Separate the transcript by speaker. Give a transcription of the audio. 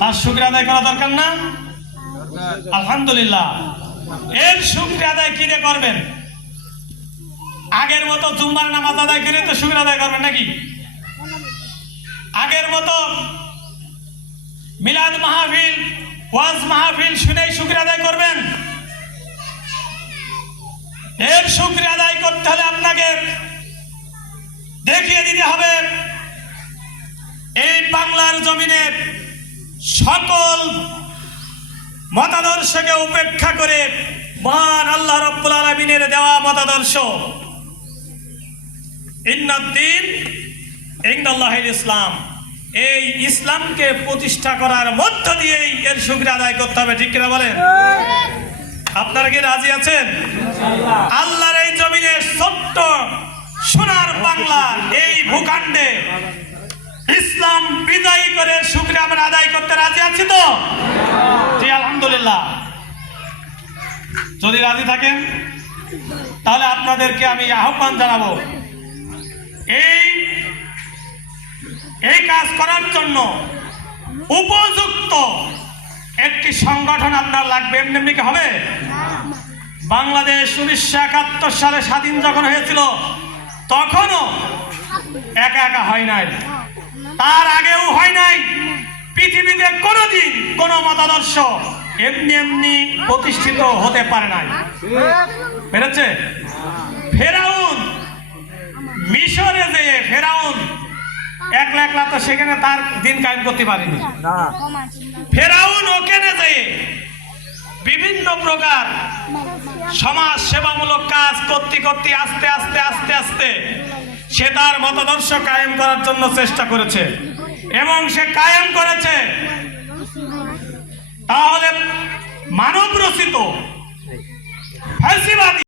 Speaker 1: তার শুক্রিয়া আদায় করা দরকার না? আলহামদুলিল্লাহ। এর শুক্রিয়া আদায় কি দিয়ে করবেন? আগের মতো জুম্মার নামাজ আদায় করে তো শুক্রিয়া আদায় করবেন নাকি? আগের মতো মিলাদ মাহফিল, ওয়াজ মাহফিল শুনেই শুক্রিয়া আদায় করবেন? এর শুক্রিয়া আদায় করতে হলে আপনাকে দেখিয়ে দিতে হবে, এই বাংলার জমিনে সকল মতাদর্শকে উপেক্ষা করে মহান আল্লাহ রব্বুল আলমিনের দেওয়া মতাদর্শ। ইন্নদ্দিন ইন্দাল্লাহিল ইসলাম। এই ইসলামকে প্রতিষ্ঠা করার মধ্য দিয়েই এর শুক্রিয়া আদায় করতে হবে, ঠিক কিনা বলেন? আপনারা কি রাজি আছেন? আল্লাহর এই জমিনে ছোট্ট সোনার বাংলা, এই ভূখণ্ডে ইসলাম বিদায়ী করে শুক্রিয়া আমরা আদায় করতে রাজি আছি তো জি আলহামদুলিল্লাহ যদি রাজি থাকেন, তাহলে আপনাদেরকে আমি আহ্বান জানাব। এই এই কাজ করার জন্য উপযুক্ত একটি সংগঠন আপনার লাগবে। এমনি এমনি হবে? বাংলাদেশ উনিশশো একাত্তর সালে স্বাধীন যখন হয়েছিল, তখনও একা একা হয় নাই। তার আগেও হয় নাই। পৃথিবীতে কোনোদিন কোনো মতাদর্শ এমনি এমনি প্রতিষ্ঠিত হতে পারে নাই। বেরোচ্ছে? ফেরাউন! মিশরে যে ফেরাউন! একলা একলা তো সেখানে তার দিন কায়েম করতে পারেনি। ফেরাউন ওখানে যে বিভিন্ন প্রকার সমাজ সেবামূলক কাজ করতে করতে আস্তে আস্তে আস্তে আস্তে সে তার মতাদর্শ কায়েম করার জন্য চেষ্টা করেছে। এবং সে কায়েম করেছে তাহলে মানব রচিত ফ্যাসিবাদী